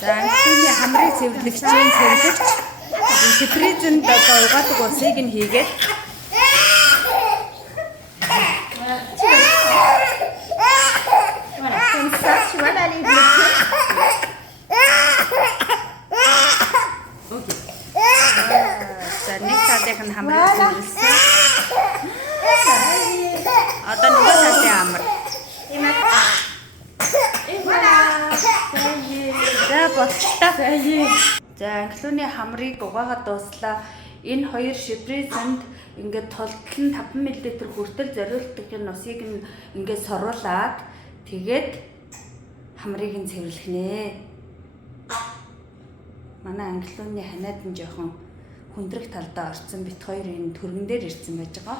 За анхны хамрыг цэвэрлэгч цэвэрлэгч шипризэнд одоо угаадаг усыг нь хийгээд за нэг талынх нь хамрыг цэвэрлсэн. Одоо нөгөө талын хамар. За болчлаа. За анхлууны хамрыг угаагаад дууслаа. Энэ хоёр шипризэнд ингээд толтол нь 5 мл хүртэл зориултын усыг нь ингээд соруулаад тэгээд хамрыг нь цэвэрлэх нэ. Манай анхлууны ханаад нь жоохон хүндрэх талдаа орсон бит хоёр энэ түргэн дээр ирсэн байж байгаа.